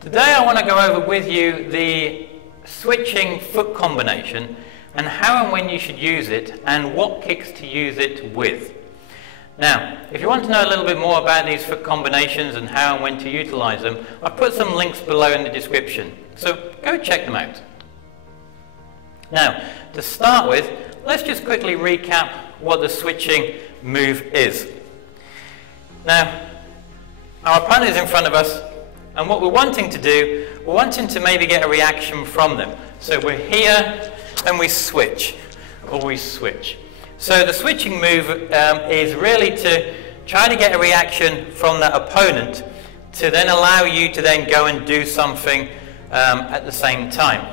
Today I want to go over with you the switching foot combination and how and when you should use it and what kicks to use it with. Now, if you want to know a little bit more about these foot combinations and how and when to utilize them, I've put some links below in the description, so go check them out. Now, to start with, let's just quickly recap what the switching move is. Now, our opponent is in front of us, and what we're wanting to do, we're wanting to maybe get a reaction from them. So we're here, and we switch, or we switch. So the switching move is really to try to get a reaction from that opponent to then allow you to then go and do something at the same time.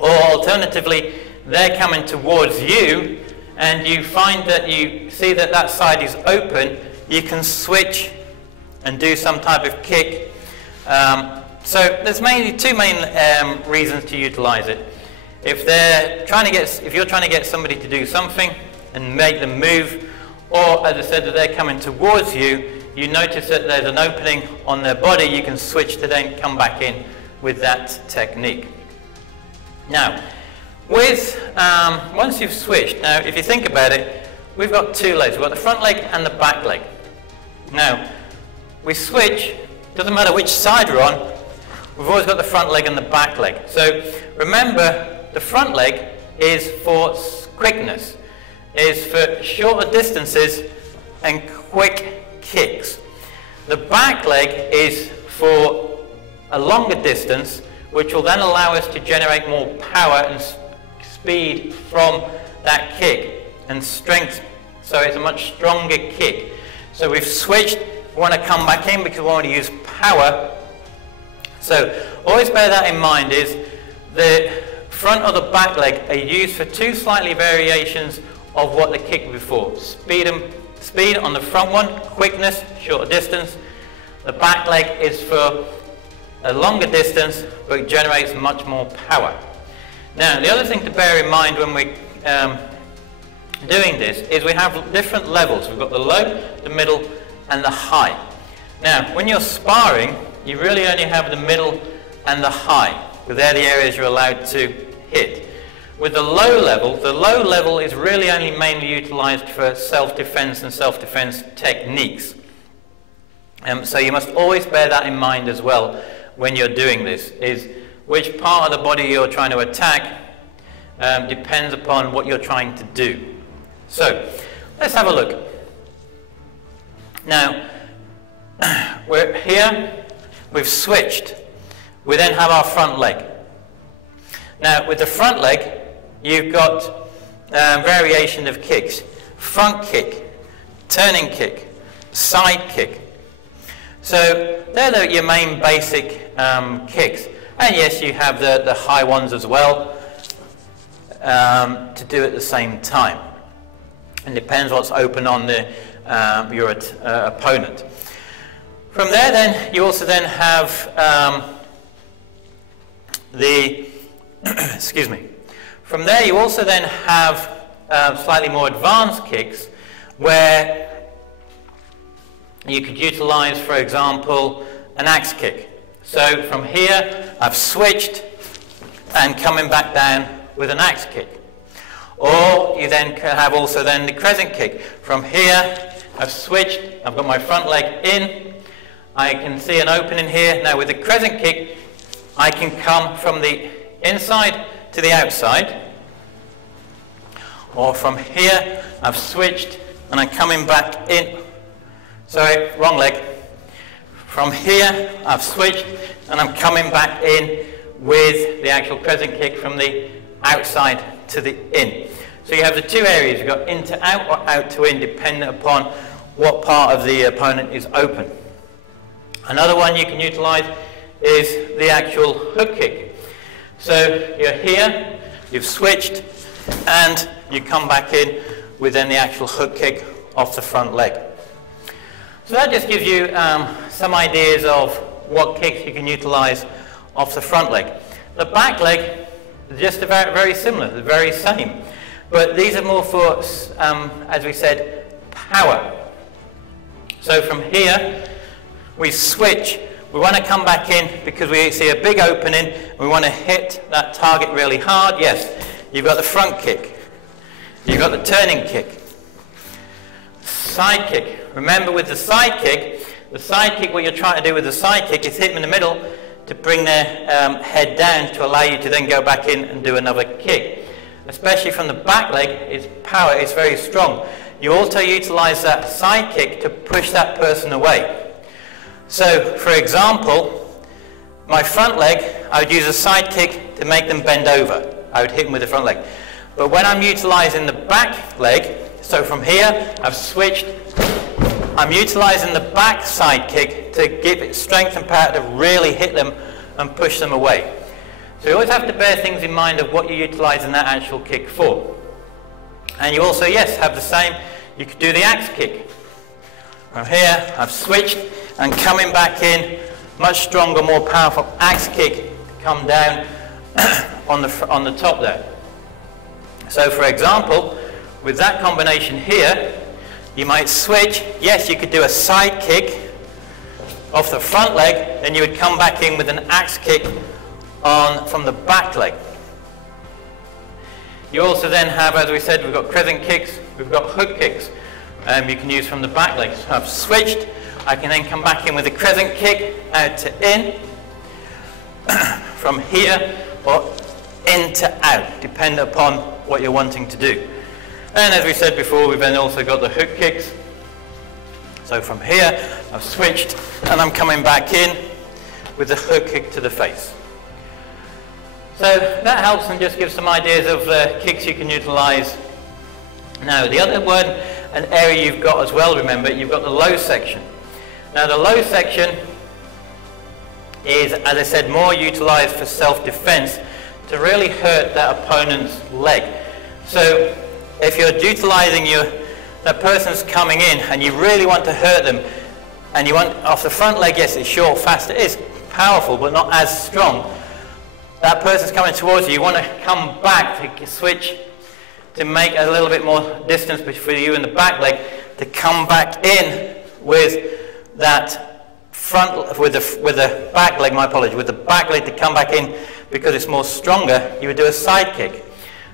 Or alternatively, they're coming towards you, and you find that you see that that side is open, you can switch and do some type of kick. So there's mainly two main reasons to utilize it. If you're trying to get somebody to do something and make them move, or as I said, that they're coming towards you, you notice that there's an opening on their body, you can switch to then come back in with that technique. Now, once you've switched, now if you think about it, we've got two legs. We've got the front leg and the back leg. Now, we switch, doesn't matter which side we're on, we've always got the front leg and the back leg. So remember, the front leg is for quickness, is for shorter distances and quick kicks. The back leg is for a longer distance, which will then allow us to generate more power and speed from that kick and strength. So it's a much stronger kick. So we've switched. We want to come back in because we want to use power. So always bear that in mind, is the front or the back leg are used for two slightly variations of what the kick before. Speed on the front one, quickness, shorter distance. The back leg is for a longer distance, but it generates much more power. Now, the other thing to bear in mind when we're doing this is we have different levels. We've got the low, the middle, and the high. Now, when you're sparring, you really only have the middle and the high, because they're the areas you're allowed to hit. With the low level is really only mainly utilized for self-defense and self-defense techniques. So you must always bear that in mind as well when you're doing this, is which part of the body you're trying to attack depends upon what you're trying to do. So, let's have a look. Now, we're here, we've switched. We then have our front leg. Now, with the front leg, you've got variation of kicks. Front kick, turning kick, side kick. So, they're your main basic kicks. And yes, you have the high ones as well to do at the same time. It depends what's open on your opponent. From there then, you also then have excuse me. From there you also then have slightly more advanced kicks where you could utilize, for example, an axe kick. So from here, I've switched and coming back down with an axe kick. Or you then have also then the crescent kick. From here, I've switched, I've got my front leg in, I can see an opening here. Now with the crescent kick, I can come from the inside to the outside. Or from here, I've switched and I'm coming back in. Sorry, wrong leg. From here, I've switched and I'm coming back in with the actual crescent kick from the outside to the in. So you have the two areas. You've got in to out or out to in, dependent upon what part of the opponent is open. Another one you can utilize is the actual hook kick. So you're here, you've switched, and you come back in with then the actual hook kick off the front leg. So that just gives you some ideas of what kicks you can utilize off the front leg. The back leg is just very similar, the very same. But these are more for, as we said, power. So from here, we switch We want to come back in because we see a big opening. We want to hit that target really hard. Yes, you've got the front kick. You've got the turning kick. Side kick. Remember with the side kick, what you're trying to do with the side kick is hit them in the middle to bring their head down to allow you to then go back in and do another kick. Especially from the back leg, its power is very strong. You also utilize that side kick to push that person away. So, for example, my front leg, I would use a side kick to make them bend over. I would hit them with the front leg. But when I'm utilizing the back leg, so from here, I've switched, I'm utilizing the back side kick to give it strength and power to really hit them and push them away. So you always have to bear things in mind of what you're utilizing that actual kick for. And you also, yes, have the same, you could do the axe kick. From here, I've switched and coming back in, much stronger, more powerful axe kick, come down on the top there. So for example, with that combination here, you might switch, yes, you could do a side kick off the front leg, then you would come back in with an axe kick from the back leg. You also then have, as we said, we've got crescent kicks, we've got hook kicks you can use from the back leg. So I've switched, I can then come back in with a crescent kick out to in, from here, or in to out, depending upon what you're wanting to do. And as we said before, we've then also got the hook kicks. So from here, I've switched, and I'm coming back in with the hook kick to the face. So that helps and just gives some ideas of kicks you can utilize. Now, the other one, an area you've got as well, remember, you've got the low section. Now, the low section is, as I said, more utilized for self-defense to really hurt that opponent's leg. So if you're utilizing that person's coming in and you really want to hurt them, and you want off the front leg, yes, it's short, fast, it is powerful, but not as strong. That person's coming towards you, you want to come back to switch to make a little bit more distance between you and the back leg, to come back in with that front, with the back leg, my apologies, with the back leg to come back in because it's more stronger, you would do a side kick.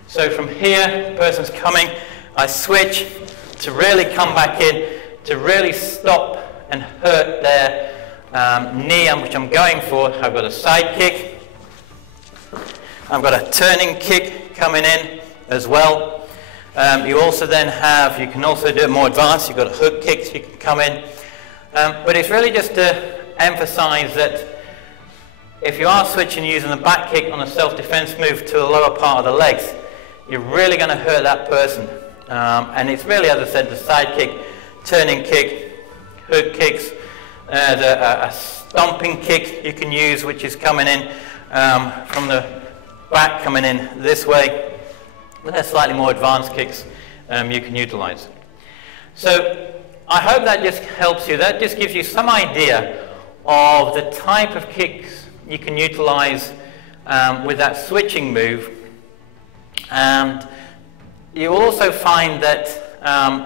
So from here, the person's coming, I switch to really come back in, to really stop and hurt their knee, which I'm going for. I've got a side kick, I've got a turning kick coming in as well. You also then have, you can also do it more advanced, you've got hook kicks you can come in. But it's really just to emphasize that if you are switching using the back kick on a self-defense move to the lower part of the legs, you're really going to hurt that person. And it's really, as I said, the side kick, turning kick, hook kicks, a stomping kick you can use, which is coming in from the back, coming in this way. They're slightly more advanced kicks you can utilize. So I hope that just helps you. That just gives you some idea of the type of kicks you can utilize with that switching move. And you also find that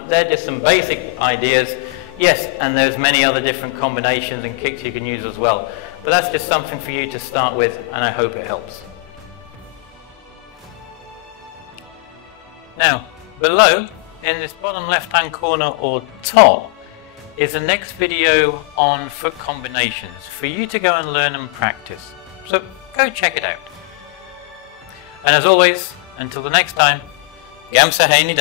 they're just some basic ideas. Yes, and there's many other different combinations and kicks you can use as well. But that's just something for you to start with, and I hope it helps. Now, below, in this bottom left-hand corner or top, is the next video on foot combinations for you to go and learn and practice. So go check it out. And as always, until the next time, Gam Sa Hae Ni.